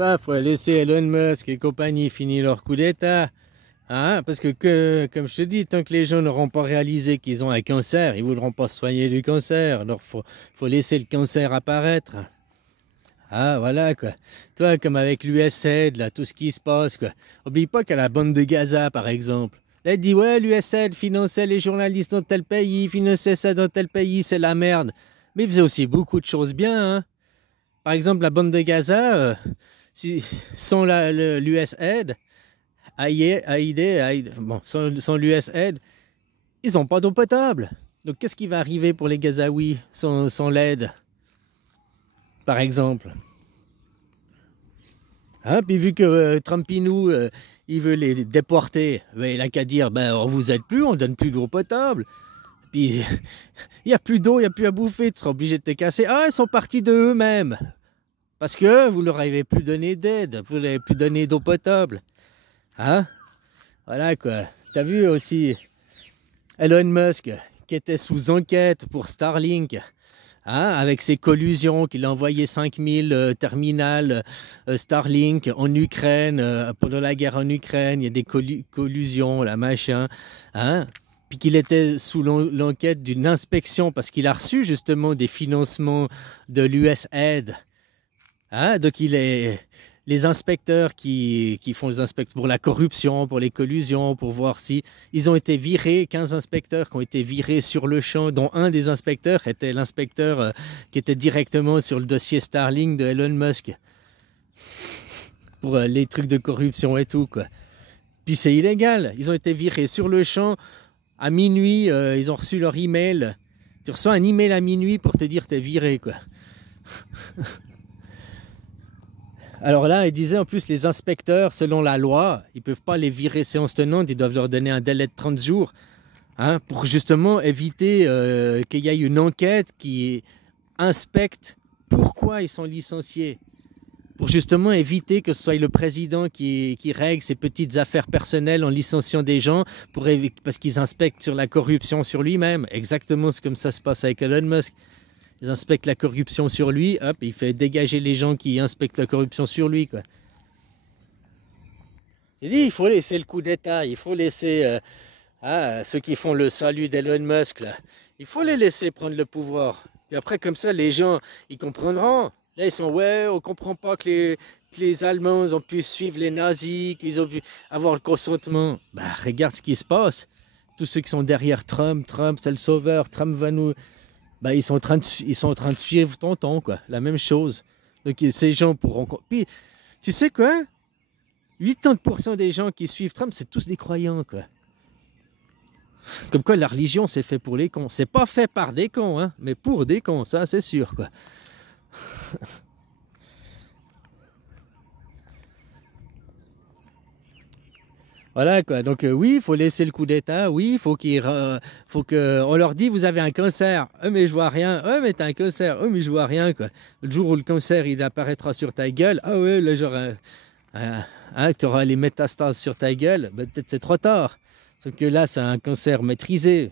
Il faut laisser Elon Musk et compagnie finir leur coup d'État. Hein? Parce que, comme je te dis, tant que les gens n'auront pas réalisé qu'ils ont un cancer, ils ne voudront pas se soigner du cancer. Alors, faut laisser le cancer apparaître. Ah, voilà, quoi. Toi, comme avec l'USAID, là, tout ce qui se passe, quoi. Oublie pas qu'à la bande de Gaza, par exemple. Là, elle dit, ouais, l'USAID finançait les journalistes dans tel pays, finançait ça dans tel pays, c'est la merde. Mais il faisait aussi beaucoup de choses bien, hein. Par exemple, la bande de Gaza, sans l'USAID, bon, sans l'USAID, ils n'ont pas d'eau potable. Donc, qu'est-ce qui va arriver pour les Gazaouis sans l'aide, par exemple? Hein, puis vu que Trumpinou, il veut les déporter, ben, il n'a qu'à dire, ben, on vous aide plus, on donne plus d'eau potable. Puis, il n'y a plus d'eau, il n'y a plus à bouffer, tu seras obligé de te casser. Ah, ils sont partis de eux-mêmes. Parce que vous leur avez plus donné d'aide, vous leur avez plus donné d'eau potable. Hein? Voilà, quoi. T'as vu aussi Elon Musk qui était sous enquête pour Starlink, hein, avec ses collusions, qu'il a envoyé 5000 terminales Starlink en Ukraine, pendant la guerre en Ukraine, il y a des collusions, là, machin, hein, puis qu'il était sous l'enquête d'une inspection parce qu'il a reçu justement des financements de l'USAID, hein, donc les inspecteurs qui font les inspections pour la corruption, pour les collusions, pour voir si... Ils ont été virés, 15 inspecteurs qui ont été virés sur le champ, dont un des inspecteurs était l'inspecteur qui était directement sur le dossier Starlink de Elon Musk. Pour les trucs de corruption et tout, quoi. Puis c'est illégal. Ils ont été virés sur le champ à minuit. Ils ont reçu leur email. Tu reçois un email à minuit pour te dire que t'es viré, quoi. Alors là, il disait en plus les inspecteurs, selon la loi, ils ne peuvent pas les virer séance tenante, ils doivent leur donner un délai de 30 jours, hein, pour justement éviter qu'il y ait une enquête qui inspecte pourquoi ils sont licenciés. Pour justement éviter que ce soit le président qui règle ses petites affaires personnelles en licenciant des gens parce qu'ils inspectent sur la corruption sur lui-même. Exactement comme ça se passe avec Elon Musk. Ils inspectent la corruption sur lui, hop, il fait dégager les gens qui inspectent la corruption sur lui, quoi. J'ai dit, il faut laisser le coup d'État, il faut laisser ceux qui font le salut d'Elon Musk, là. Il faut les laisser prendre le pouvoir. Et après, comme ça, les gens, ils comprendront. Là, ils sont, ouais, on comprend pas que les Allemands ont pu suivre les nazis, qu'ils ont pu avoir le consentement. Bah, regarde ce qui se passe. Tous ceux qui sont derrière Trump, c'est le sauveur, Trump va nous... Ben, ils sont en train de suivre tonton, quoi. La même chose. Donc, ces gens pourront... Puis, tu sais quoi? 80% des gens qui suivent Trump, c'est tous des croyants, quoi. Comme quoi, la religion, c'est fait pour les cons. C'est pas fait par des cons, hein, mais pour des cons, ça, c'est sûr, quoi. Voilà, quoi. Donc oui, il faut laisser le coup d'État. Oui, il faut qu'on leur dise, vous avez un cancer. Mais je vois rien. Mais t'as un cancer. Mais je vois rien, quoi. Le jour où le cancer, il apparaîtra sur ta gueule. Ah ouais, là, genre, tu auras les métastases sur ta gueule. Ben, peut-être c'est trop tard. Sauf que là, c'est un cancer maîtrisé.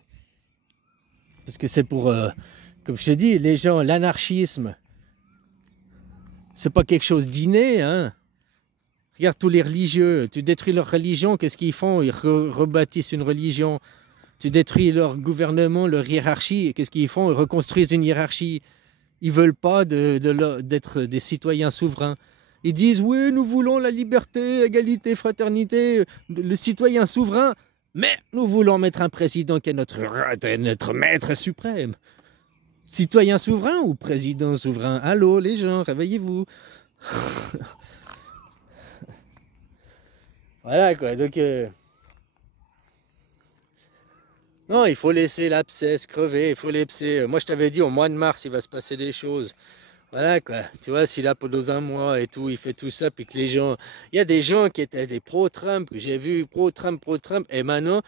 Parce que c'est pour, comme je te dis, les gens, l'anarchisme, c'est pas quelque chose d'inné, hein. Regarde tous les religieux, tu détruis leur religion, qu'est-ce qu'ils font? Ils rebâtissent une religion. Tu détruis leur gouvernement, leur hiérarchie, qu'est-ce qu'ils font? Ils reconstruisent une hiérarchie. Ils veulent pas d'être des citoyens souverains. Ils disent, oui, nous voulons la liberté, égalité, fraternité, le citoyen souverain, mais nous voulons mettre un président qui est notre maître suprême. Citoyen souverain ou président souverain? Allô, les gens, réveillez-vous. Voilà, quoi, donc... Non, il faut laisser l'abcès crever, il faut laisser... Moi, je t'avais dit, au mois de mars, il va se passer des choses. Voilà, quoi. Tu vois, si là, pendant un mois et tout, il fait tout ça, puis que les gens... Il y a des gens qui étaient des pro-Trump, que j'ai vu, pro-Trump, et maintenant,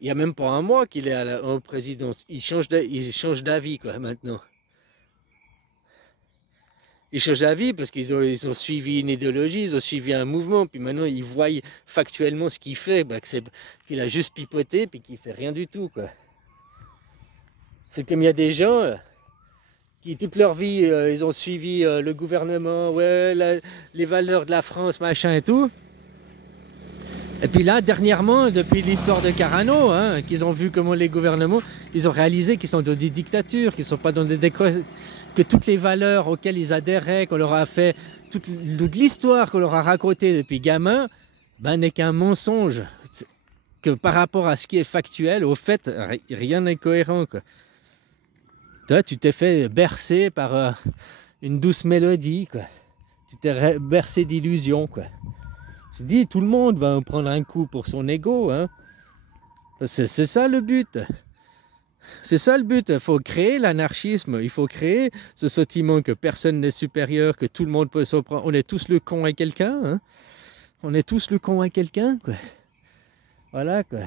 il n'y a même pas un mois qu'il est en présidence. Il change d'avis, quoi, maintenant. Ils changent d'avis parce qu'ils ont suivi une idéologie, ils ont suivi un mouvement, puis maintenant ils voient factuellement ce qu'il fait, bah, qu'il a juste pipoté, puis qu'il fait rien du tout, quoi. C'est comme il y a des gens qui toute leur vie, ils ont suivi le gouvernement, ouais, les valeurs de la France, machin et tout. Et puis là, dernièrement, depuis l'histoire de Carano, hein, qu'ils ont vu comment les gouvernements, ils ont réalisé qu'ils sont dans des dictatures, qu'ils sont pas dans que toutes les valeurs auxquelles ils adhéraient, qu'on leur a fait, toute l'histoire qu'on leur a racontée depuis gamin, ben, n'est qu'un mensonge. Que par rapport à ce qui est factuel, au fait, rien n'est cohérent, quoi. Toi, tu t'es fait bercer par une douce mélodie, quoi. Tu t'es bercé d'illusions, quoi. Je dis, tout le monde va en prendre un coup pour son ego, hein. C'est ça le but. C'est ça le but. Il faut créer l'anarchisme. Il faut créer ce sentiment que personne n'est supérieur, que tout le monde peut s'en prendre. On est tous le con à quelqu'un, hein. On est tous le con à quelqu'un, quoi. Voilà, quoi.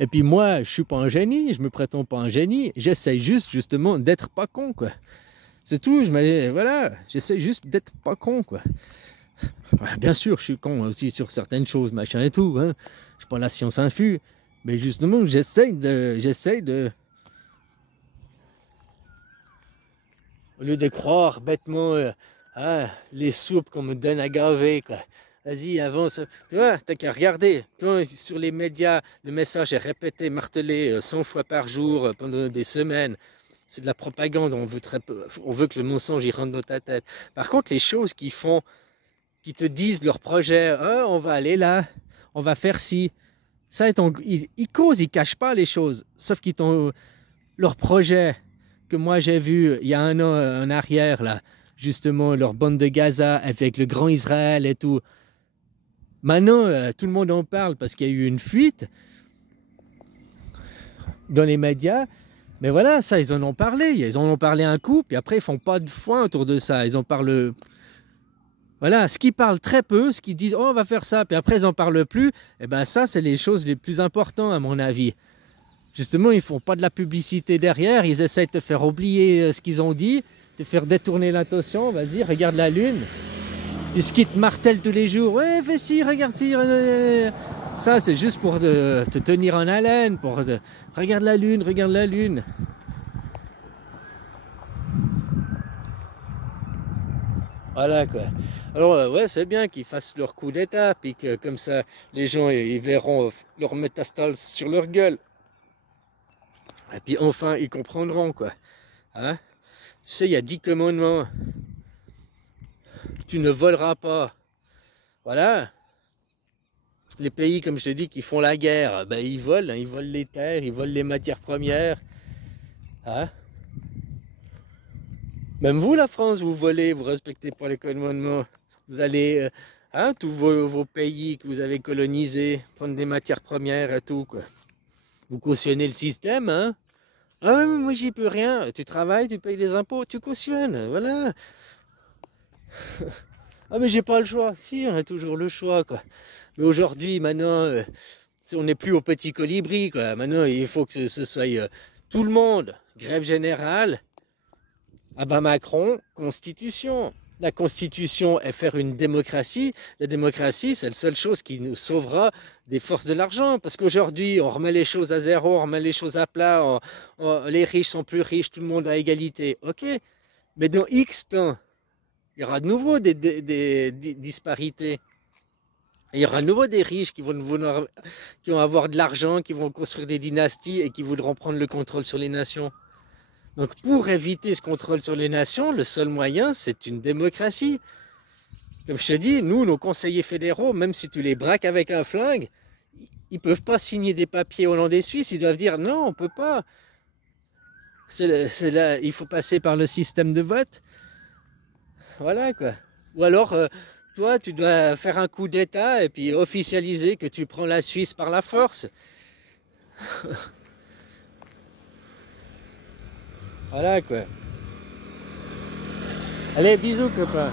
Et puis moi, je suis pas un génie, je me prétends pas un génie. J'essaye juste, justement, d'être pas con, quoi. C'est tout. Voilà, j'essaie juste d'être pas con, quoi. Bien sûr, je suis con aussi sur certaines choses, machin et tout, hein. Je suis pas la science infuse, mais justement, j'essaie de, au lieu de croire bêtement, les soupes qu'on me donne à gaver, quoi. Vas-y, avance. Tu vois, t'as qu'à regarder. Quand sur les médias, le message est répété, martelé 100 fois par jour pendant des semaines. C'est de la propagande. On veut que le mensonge il rentre dans ta tête. Par contre, les choses qu'ils font, qui te disent leur projet, oh, on va aller là, on va faire ci. Ça, ils causent, ils cachent pas les choses. Sauf qu'ils t'ont leur projet que moi j'ai vu il y a un an en arrière là, justement leur bande de Gaza avec le grand Israël et tout. Maintenant, tout le monde en parle parce qu'il y a eu une fuite dans les médias. Mais voilà, ça, ils en ont parlé. Ils en ont parlé un coup, puis après, ils font pas de foin autour de ça. Ils en parlent... Voilà, ce qu'ils parlent très peu, ce qu'ils disent, oh, on va faire ça, puis après, ils en parlent plus. Et ben ça, c'est les choses les plus importantes, à mon avis. Justement, ils font pas de la publicité derrière. Ils essaient de te faire oublier ce qu'ils ont dit, de faire détourner l'attention. Vas-y, regarde la lune. Et ce qui te martèle tous les jours, ouais, fais ci, regarde ci. Ça, c'est juste pour te tenir en haleine, regarde la lune, regarde la lune. Voilà, quoi. Alors, ouais, c'est bien qu'ils fassent leur coup d'état, puis que comme ça, les gens, ils verront leur métastase sur leur gueule. Et puis enfin, ils comprendront, quoi. Hein? Tu sais, il y a 10 commandements. Tu ne voleras pas. Voilà. Les pays, comme je te dis, qui font la guerre, ben, ils volent les terres, ils volent les matières premières. Hein? Même vous, la France, vous volez, vous respectez pas les commandements. Vous allez, tous vos pays que vous avez colonisés, prendre des matières premières et tout, quoi. Vous cautionnez le système, hein? Ah ouais, mais moi j'y peux rien. Tu travailles, tu payes les impôts, tu cautionnes, voilà. Ah mais j'ai pas le choix. Si, on a toujours le choix, quoi. Mais aujourd'hui, maintenant, on n'est plus au petit colibri, quoi. Maintenant, il faut que ce soit tout le monde. Grève générale. Ah ben Macron, constitution. La constitution est faire une démocratie. La démocratie, c'est la seule chose qui nous sauvera des forces de l'argent. Parce qu'aujourd'hui, on remet les choses à zéro, on remet les choses à plat. Les riches sont plus riches, tout le monde à égalité. Ok, mais dans X temps, il y aura de nouveau des disparités. Il y aura de nouveau des riches qui vont avoir de l'argent, qui vont construire des dynasties et qui voudront prendre le contrôle sur les nations. Donc pour éviter ce contrôle sur les nations, le seul moyen, c'est une démocratie. Comme je te dis, nous, nos conseillers fédéraux, même si tu les braques avec un flingue, ils ne peuvent pas signer des papiers au nom des Suisses, ils doivent dire non, on ne peut pas. Il faut passer par le système de vote. Voilà, quoi. Ou alors, toi, tu dois faire un coup d'État et puis officialiser que tu prends la Suisse par la force. Voilà, quoi. Allez, bisous, copain.